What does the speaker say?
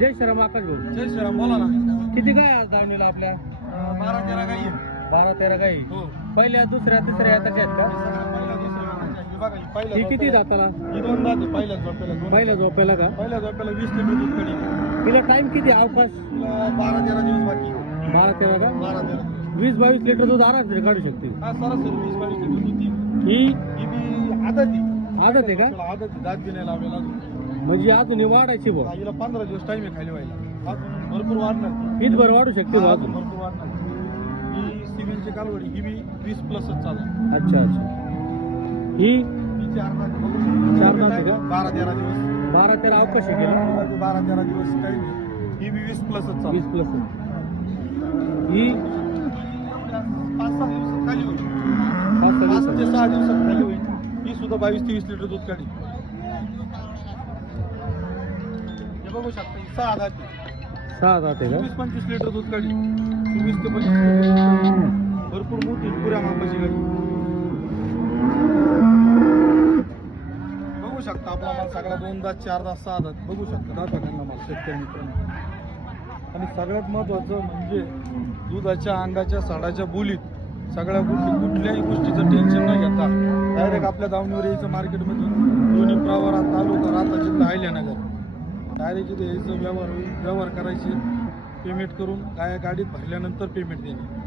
जय श्रीराम आकाश भाऊ. जय श्रीराम. बोला ना. किती गाय आज दावणीला आपल्या? 12-13 गाई आहे. 12-13 गाई. हो. पहिल्या दुसऱ्या तिसऱ्या याच्याच्या आहेत का? पहिल्या दुसऱ्या हे बघा, ही पहिल्या ही किती झोपेला- दाताला? ही 2 दात आहे. पहिल्या झोपेला 2. पहिल्या झोपेला का? पहिल्या झोपेला 20 लिटर दूध कडी. तिला टाइम किती अवकाश? 12-13 दिवस बाकी आहे. 12-13 का? 12-13 दिवस. 20-22 लिटर दूध आरामशीर काढू शकते. हा सरासरी 20-22 लिटर दूध ती. ही ही बी आदत आहे. आदत आहे का? त्याला आदत आहे. दात बी नाही लावलेला अजून. म्हणजे अजून ही वाढायची बुवा. हिला 15 दिवस टाइम आहे खाली व्हायला. अजून भरपूर वाढणार ती. हीच बरं वाढू शकते बुवा अजून अजून. भरपूर वाढणार. ही सिव्हिलची कालवडी ही बी 20 प्लसच चालू आहे. अच्छा अच्छा. ही ही 4 दात बघू चार शकता. दात आहे का? 12-13 दिवस. 12-13 अवकाश आहे केलं. 12-13 दिवस टाइम आहे. ही बी 20 प्लसच चालू 20 प्लस. ही 5-6 दिवसात खाली होईल. 5-6 5 ते दिवसात. 6 दिवसात खाली होईल. ही सुद्धा 22-23 लिटर दूध काढी. हे बघू शकता ही 6 दात आहे. 6 दात आहे का? 24-25 लिटर दूध काढी. 24 ते 25 लिटर दूध काढी. भरपूर मोठी पुऱ्या मापाची गाडी. बघू शकता आपला माल सगळा 2 दात 4 दात 6 दात बघू शकता दाखवा माल शेतकरी मित्रांनो. आणि सगळ्यात महत्त्वाचं म्हणजे दुधाच्या अंगाच्या साडाच्या बोलीत सगळ्या गोष्टी कुठल्याही गोष्टीचं टेन्शन न घेता डायरेक्ट आपल्या दावणीवर यायचं मार्केटमध्ये. दोन्ही प्रवारात तालुका राहता जिल्हा अहिल्यानगर. डायरेक्ट इथे यायचं व्यवहार करायचे. पेमेंट करून गाडीत भरल्यानंतर पेमेंट देणे.